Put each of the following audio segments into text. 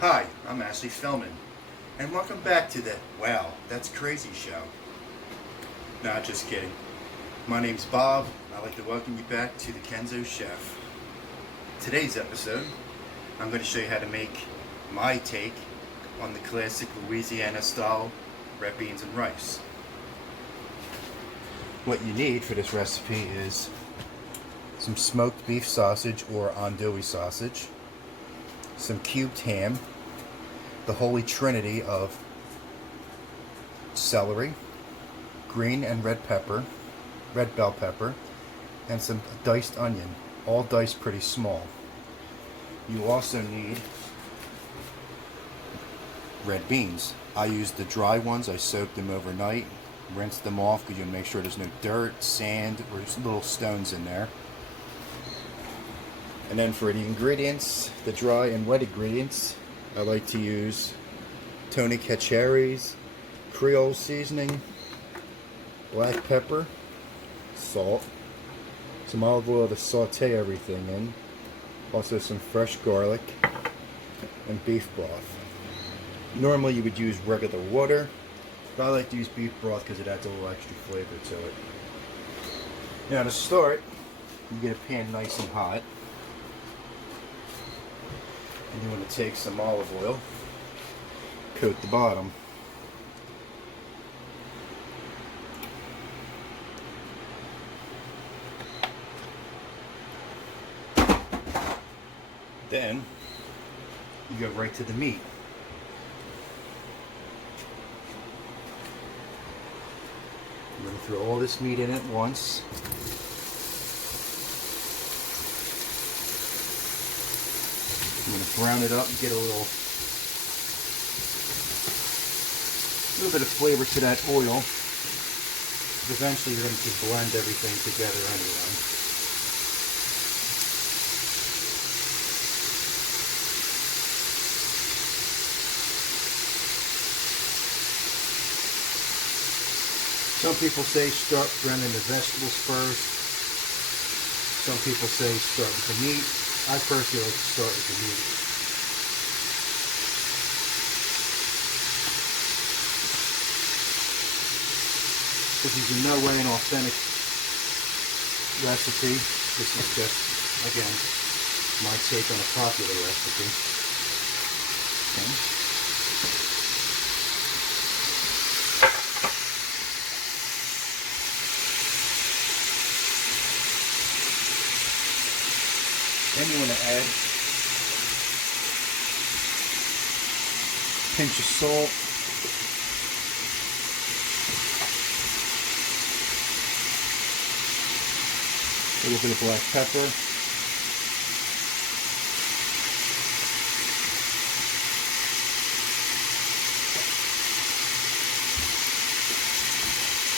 Hi, I'm Ashley Fellman, and welcome back to the Wow, That's Crazy show. Nah, just kidding. My name's Bob, and I'd like to welcome you back to the Kenzo Chef. Today's episode, I'm going to show you how to make my take on the classic Louisiana style red beans and rice. What you need for this recipe is some smoked beef sausage or andouille sausage, some cubed ham, the holy trinity of celery, green and red bell pepper, and some diced onion, all diced pretty small. You also need red beans. I used the dry ones. I soaked them overnight, rinsed them off because you want to make sure there's no dirt, sand, or little stones in there. And then for the ingredients, the dry and wet ingredients, I like to use Tony Cacheri's Creole seasoning, black pepper, salt, some olive oil to saute everything in, also some fresh garlic, and beef broth. Normally you would use regular water, but I like to use beef broth because it adds a little extra flavor to it. Now to start, you get a pan nice and hot. And you want to take some olive oil, coat the bottom. Then you go right to the meat. You're going to throw all this meat in at once. I'm going to brown it up and get a little bit of flavor to that oil. Eventually you're going to just blend everything together anyway. Some people say start browning the vegetables first. Some people say start with the meat. I personally like to start with the meat. This is in no way an authentic recipe. This is just, again, my take on a popular recipe. Okay. Then you want to add a pinch of salt, a little bit of black pepper,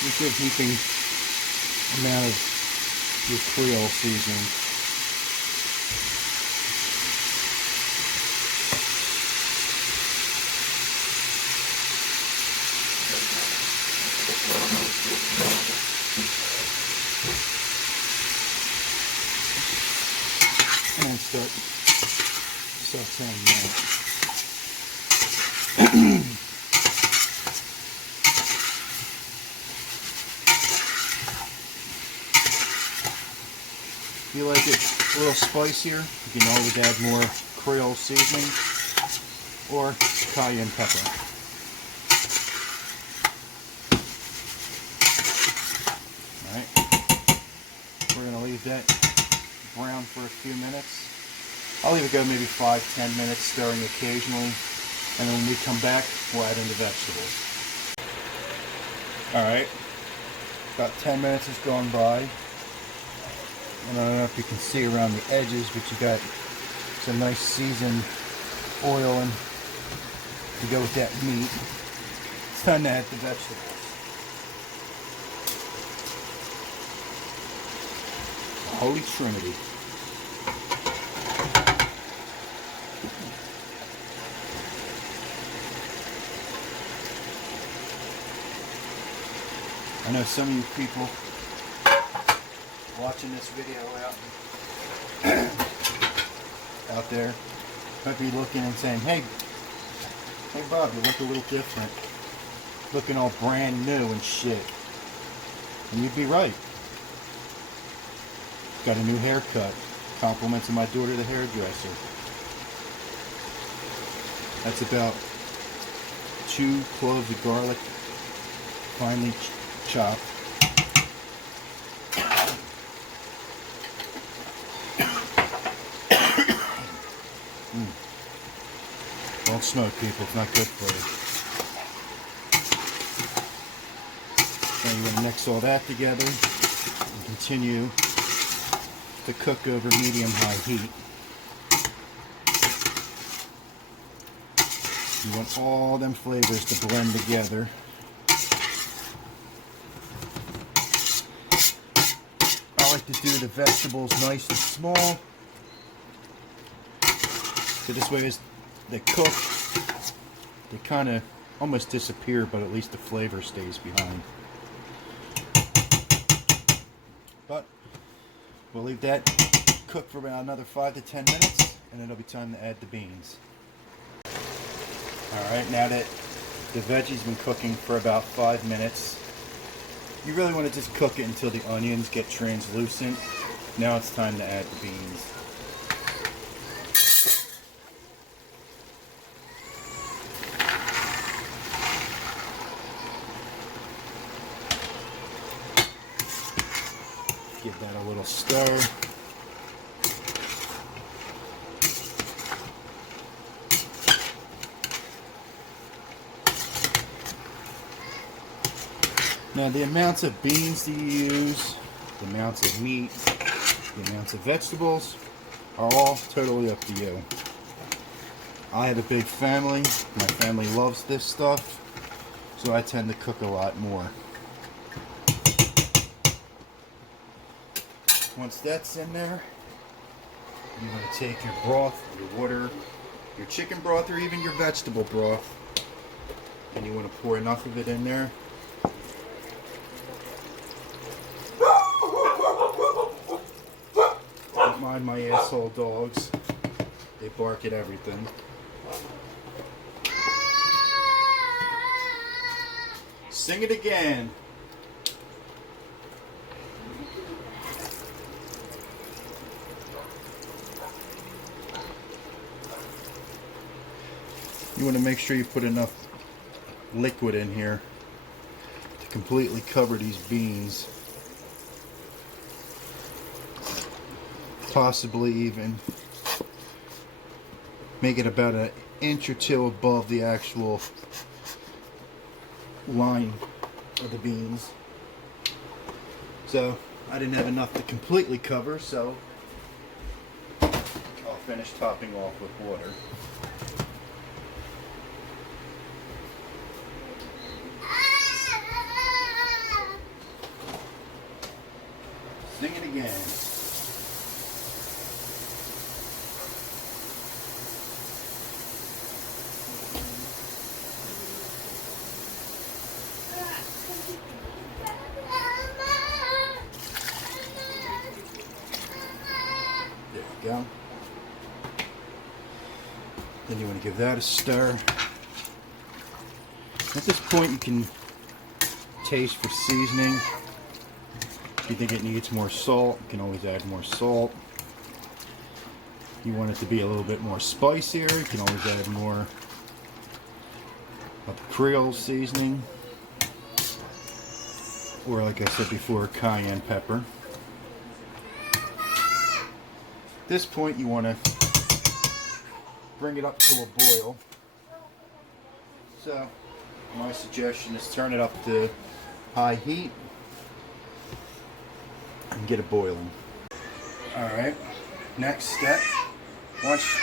a good heaping amount of your Creole seasoning. And then start sauteing that. If you like it a little spicier, you can always add more Creole seasoning or cayenne pepper. We're going to leave that brown for a few minutes. I'll leave it go maybe 5-10 minutes, stirring occasionally, and then when we come back, we'll add in the vegetables. Alright, about 10 minutes has gone by, and I don't know if you can see around the edges, but you got some nice seasoned oil and to go with that meat. It's time to add the vegetables. Holy Trinity. I know some of you people watching this video out there might be looking and saying, hey Bob, you look a little different. Looking all brand new and shit. And you'd be right. Got a new haircut. Compliments of my daughter, the hairdresser. That's about 2 cloves of garlic, finely chopped. Don't smoke, people. It's not good for you. Now you want to mix all that together and continue to cook over medium-high heat. You want all them flavors to blend together. I like to do the vegetables nice and small. So this way, as they cook, they kind of almost disappear, but at least the flavor stays behind. But we'll leave that cook for about another 5 to 10 minutes, and then it'll be time to add the beans. Alright, now that the veggie's been cooking for about 5 minutes, you really want to just cook it until the onions get translucent. Now it's time to add the beans. Give that a little stir. Now the amounts of beans that you use, the amounts of meat, the amounts of vegetables are all totally up to you. I have a big family. My family loves this stuff, so I tend to cook a lot more. Once that's in there, you're going to take your broth, your water, your chicken broth, or even your vegetable broth, and you want to pour enough of it in there. Don't mind my asshole dogs. They bark at everything. Sing it again. You want to make sure you put enough liquid in here to completely cover these beans. Possibly even make it about an inch or two above the actual line of the beans. So I didn't have enough to completely cover, so I'll finish topping off with water. Sing it again. There we go. Then you want to give that a stir. At this point you can taste for seasoning. If you think it needs more salt, you can always add more salt. You want it to be a little bit more spicier, you can always add more of the Creole seasoning. Or like I said before, cayenne pepper. At this point you want to bring it up to a boil. So my suggestion is turn it up to high heat and get it boiling. Alright, next step, once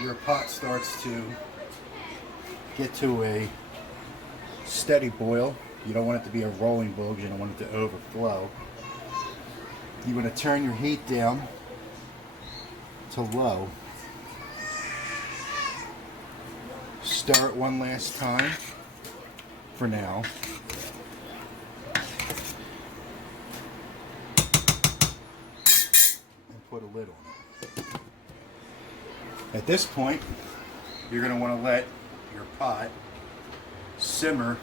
your pot starts to get to a steady boil, you don't want it to be a rolling boil because you don't want it to overflow. You want to turn your heat down to low. Stir it one last time for now. And put a lid on it. At this point, you're going to want to let your pot simmer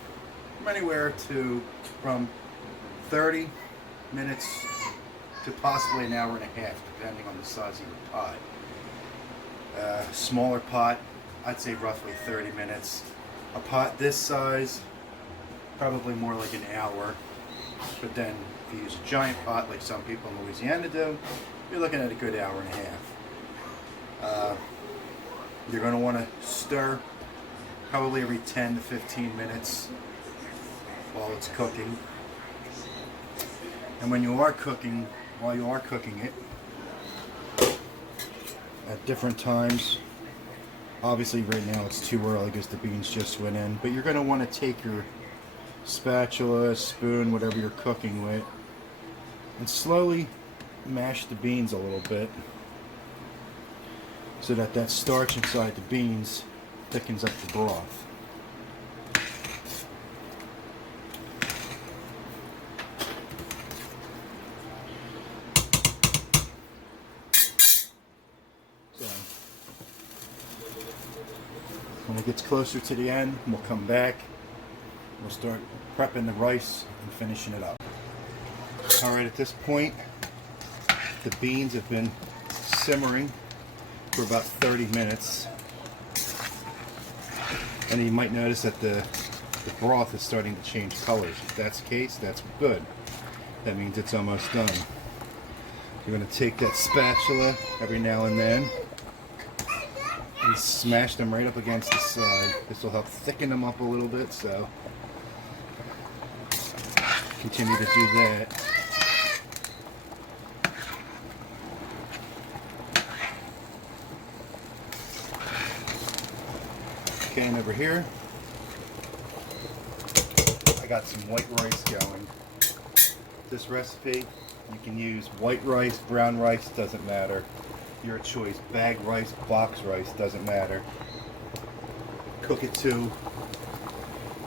from anywhere to from 30 minutes to possibly an hour and a half, depending on the size of your pot. Smaller pot, I'd say roughly 30 minutes. A pot this size, probably more like an hour. But then if you use a giant pot like some people in Louisiana do, you're looking at a good hour and a half. You're going to want to stir probably every 10 to 15 minutes while it's cooking. And while you are cooking it, at different times, obviously right now it's too early because the beans just went in, but you're going to want to take your spatula, spoon, whatever you're cooking with, and slowly mash the beans a little bit so that that starch inside the beans thickens up the broth. So when it gets closer to the end, we'll come back. We'll start prepping the rice and finishing it up. Alright, at this point, the beans have been simmering for about 30 minutes. And you might notice that the broth is starting to change colors. If that's the case, that's good. That means it's almost done. You're going to take that spatula every now and then and smash them right up against the side. This will help thicken them up a little bit, so continue to do that. Okay, and over here, I got some white rice going. This recipe, you can use white rice, brown rice, doesn't matter. Your choice. Bag rice, box rice, doesn't matter. Cook it to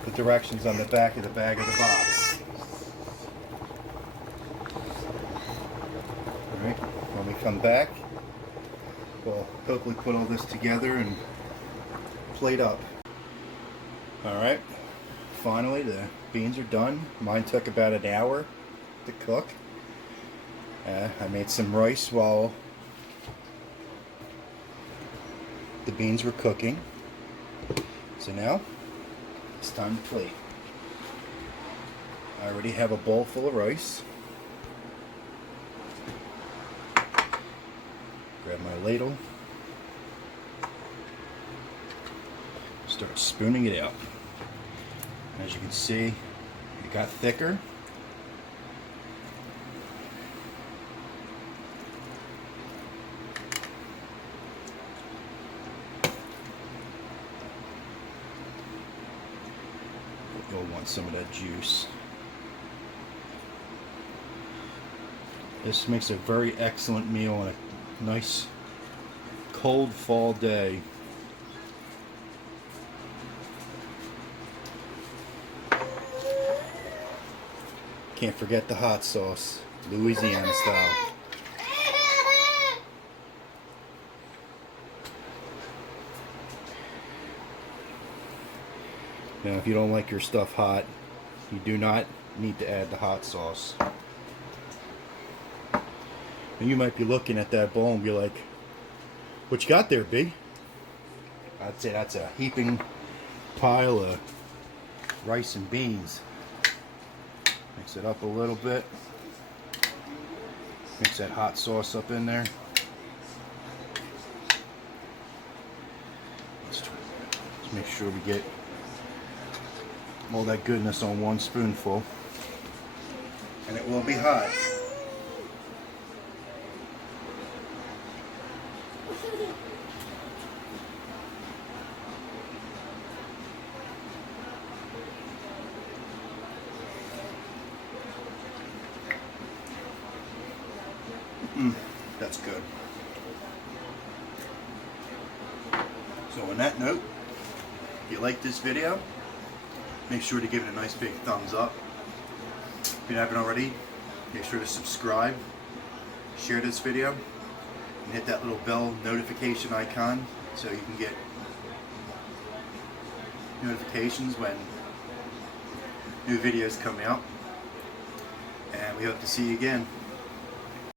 the directions on the back of the bag of the box. Alright, when we come back, we'll hopefully put all this together and plate up. Alright, finally the beans are done. Mine took about an hour to cook. I made some rice while the beans were cooking. So now it's time to plate. I already have a bowl full of rice. Grab my ladle. Start spooning it out. As you can see, it got thicker. You'll want some of that juice. This makes a very excellent meal on a nice cold fall day. Can't forget the hot sauce, Louisiana style. Now, if you don't like your stuff hot, you do not need to add the hot sauce. And you might be looking at that bowl and be like, "What you got there, B?" I'd say that's a heaping pile of rice and beans. Mix it up a little bit. Mix that hot sauce up in there. Let's make sure we get all that goodness on one spoonful. And it will be hot. That's good. So on that note, if you like this video, make sure to give it a nice big thumbs up. If you haven't already, make sure to subscribe, share this video, and hit that little bell notification icon so you can get notifications when new videos come out. And we hope to see you again.